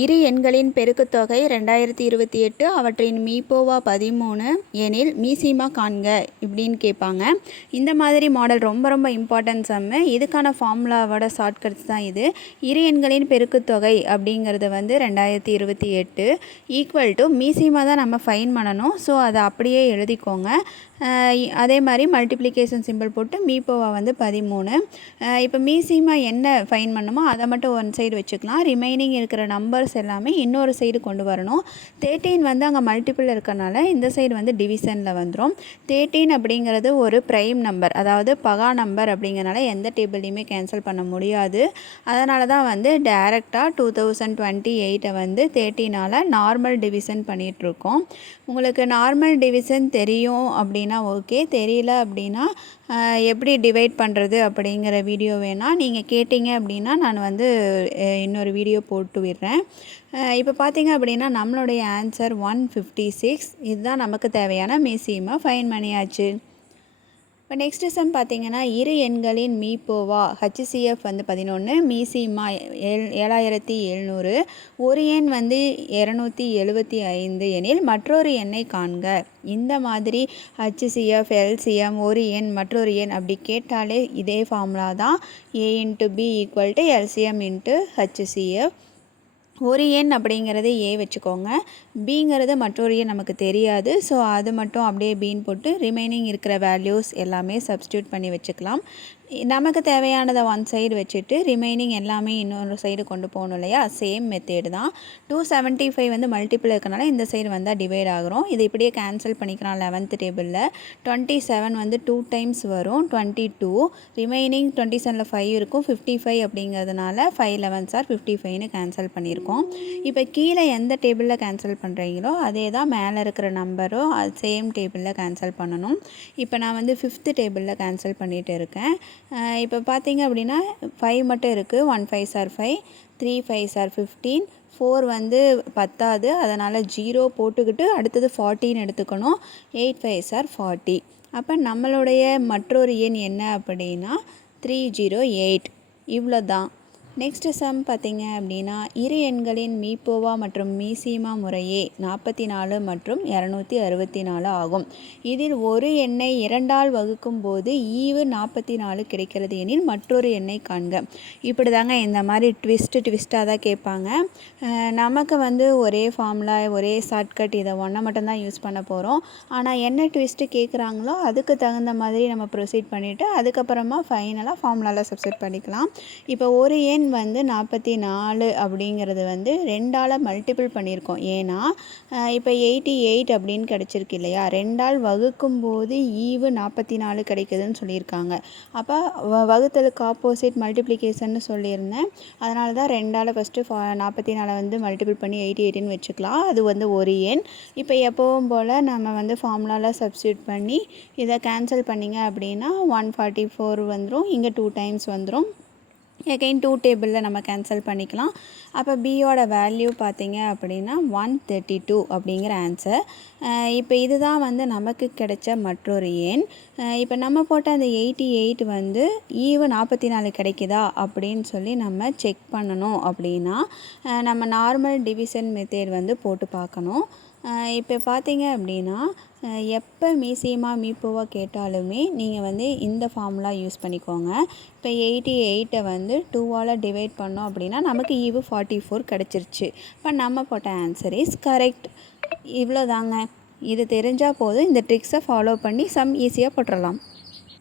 இரு எண்களின் பெருக்குத்தொகை 2028 அவற்றின் மீபோவா 13 எனில் மீசிமா காண்க இப்படின்னு கேட்பாங்க. இந்த மாதிரி மாடல் ரொம்ப இம்பார்ட்டன்ட் சம்மு. இதுக்கான ஃபார்முலாவோட ஷார்ட்கட்ஸ் தான் இது. இரு எண்களின் பெருக்குத்தொகை அப்படிங்கிறது வந்து 2028 ஈக்குவல் டு மீசிமா தான் நம்ம ஃபைன் பண்ணணும். ஸோ அதை அப்படியே எழுதிக்கோங்க. அதே மாதிரி மல்டிப்ளிகேஷன் சிம்பிள் போட்டு மீபோவா வந்து 13. இப்போ மீசிமா என்ன ஃபைன் பண்ணுமோ அதை மட்டும் ஒன் சைடு வச்சுக்கலாம். ரிமைனிங் இருக்கிற நம்பர்ஸ் எல்லாமே இன்னொரு சைடு கொண்டு வரணும். 13 வந்து அங்கே மல்டிபிள் இருக்கனால இந்த சைடு வந்து டிவிஷனில் வந்துடும். 13 அப்படிங்கிறது ஒரு ப்ரைம் நம்பர், அதாவது பகா நம்பர் அப்படிங்கிறனால எந்த டேபிள்லையுமே கேன்சல் பண்ண முடியாது. அதனால தான் வந்து டைரெக்டாக 2028 வந்து 13ஆல் நார்மல் டிவிஷன் பண்ணிகிட்ருக்கோம். உங்களுக்கு நார்மல் டிவிஷன் தெரியும் அப்படின்னா ஓகே, தெரியல அப்படின்னா எப்படி டிவைட் பண்ணுறது அப்படிங்கிற வீடியோ வேணால் நீங்கள் கேட்டிங்க அப்படின்னா நான் வந்து இன்னொரு வீடியோ போட்டு விடுறேன். இப்போ பார்த்தீங்க அப்படின்னா நம்மளுடைய ஆன்சர் 156. இதுதான் நமக்கு தேவையான மீசிமா ஃபைன் பண்ணியாச்சு. இப்போ நெக்ஸ்ட்டு சம் பார்த்தீங்கன்னா இரு எண்களின் மீபோவா HCF வந்து 11, மீசிமா 7700, ஒரு எண் வந்து 275 எனில் மற்றொரு எண்ணை காண்க. இந்த மாதிரி HCF, LCM, ஒரு எண் மற்றொரு எண் அப்படி கேட்டாலே இதே ஃபார்முலா தான். A × B = LCM × HCF. ஒரு எண் அப்படிங்கிறது ஏ வச்சுக்கோங்க, பிங்கிறது மற்றொரு எண் நமக்கு தெரியாது. ஸோ அது மட்டும் அப்படியே பின்னு போட்டு ரிமைனிங் இருக்கிற வேல்யூஸ் எல்லாமே சப்ஸ்டியூட் பண்ணி வச்சுக்கலாம். நமக்கு தேவையானதை ஒன் சைடு வச்சுட்டு ரிமைனிங் எல்லாமே இன்னொரு சைடு கொண்டு போகணும் இல்லையா, சேம் மெத்தேடு தான். 275 வந்து மல்டிபிள் இருக்கனால இந்த சைடு வந்தால் டிவைட் ஆகிறோம். இது இப்படியே கேன்சல் பண்ணிக்கலாம். 11th டேபிளில் 27 வந்து 2 டைம்ஸ் வரும், 22. ரிமைனிங் 27ல் 5 இருக்கும், 55 அப்படிங்கிறதுனால 5 11s are 55ன்னு கேன்சல் பண்ணியிருக்கோம். இப்போ கீழே எந்த டேபிளில் கேன்சல் பண்ணுறீங்களோ அதே தான் மேலே இருக்கிற நம்பரும் அது சேம் டேபிளில் கேன்சல் பண்ணணும். இப்போ நான் வந்து 5th டேபிளில் கேன்சல் பண்ணிகிட்டு இருக்கேன். இப்போ பார்த்தீங்க அப்படின்னா 5 மட்டும் இருக்குது. 1 5s are 5, 3 5s are 15, 4 வந்து பத்தாது, அதனால் 0 போட்டுக்கிட்டு அடுத்தது 14 எடுத்துக்கணும். 8 5s are 40. அப்போ நம்மளுடைய மற்றொரு எண் என்ன அப்படின்னா 308. இவ்வளோ தான். நெக்ஸ்ட்டு சம் பார்த்தீங்க அப்படின்னா இரு எண்களின் மீபோவா மற்றும் மீசிமா முறையே 44 மற்றும் 264 ஆகும். இதில் ஒரு எண்ணை 2ஆல் வகுக்கும் போது ஈவு 44 கிடைக்கிறது எனில் மற்றொரு எண்ணை காண்க. இப்படி தாங்க இந்த மாதிரி ட்விஸ்ட்டாக தான் கேட்பாங்க. நமக்கு வந்து ஒரே ஃபார்முலா, ஒரே ஷார்ட்கட், இதை ஒன்றை மட்டும்தான் யூஸ் பண்ண போகிறோம். ஆனால் என்ன ட்விஸ்ட்டு கேட்குறாங்களோ அதுக்கு தகுந்த மாதிரி நம்ம ப்ரொசீட் பண்ணிவிட்டு அதுக்கப்புறமா ஃபைனலாக ஃபார்முலாவில் சப்ஸ்டிட் பண்ணிக்கலாம். இப்போ ஒரு எண் வந்து 44 அப்படிங்கிறது வந்து 2ஆல் மல்டிபிள் பண்ணியிருக்கோம். ஏன்னா இப்போ 88 அப்படின்னு கிடச்சிருக்கு இல்லையா, 2ஆல் வகுக்கும் போது ஈவு 44 கிடைக்குதுன்னு சொல்லியிருக்காங்க. அப்போ வகுத்தலுக்கு ஆப்போசிட் மல்டிப்ளிகேஷன்னு சொல்லியிருந்தேன். அதனால தான் 2ஆல் ஃபஸ்ட்டு 44 வந்து மல்டிபிள் பண்ணி 88ன்னு வச்சுக்கலாம். அது வந்து ஒரு எண். இப்போ எப்போவும் போல் நம்ம வந்து ஃபார்முலாவில் சப்ஸ்டியூட் பண்ணி இதை கேன்சல் பண்ணிங்க அப்படின்னா 144 வந்துடும். இங்கே 2 டைம்ஸ் வந்துடும். எகைன் 2 டேபிளில் நம்ம கேன்சல் பண்ணிக்கலாம். அப்போ பியோட வேல்யூ பார்த்தீங்க அப்படின்னா 132 அப்படிங்கிற ஆன்சர். இப்போ இதுதான் வந்து நமக்கு கிடைச்ச மற்றொரு எண். இப்போ நம்ம போட்ட அந்த 88 வந்து ஈவு 44 கிடைக்குதா அப்படின்னு சொல்லி நம்ம செக் பண்ணணும் அப்படின்னா நம்ம நார்மல் டிவிஷன் மெத்தேட் வந்து போட்டு பார்க்கணும். இப்போ பார்த்தீங்க அப்படின்னா எப்போ மீசிமா மீபோவா கேட்டாலுமே நீங்கள் வந்து இந்த ஃபார்முலா யூஸ் பண்ணிக்கோங்க. இப்போ 88 வந்து 2ஆல் டிவைட் பண்ணோம் அப்படின்னா நமக்கு ஈவு 44 கிடச்சிருச்சு. இப்போ நம்ம போட்ட ஆன்சர் இஸ் கரெக்ட். இவ்வளோ தாங்க. இது தெரிஞ்சால் போதும், இந்த ட்ரிக்ஸை ஃபாலோ பண்ணி சம் ஈஸியாக போட்டுடலாம்.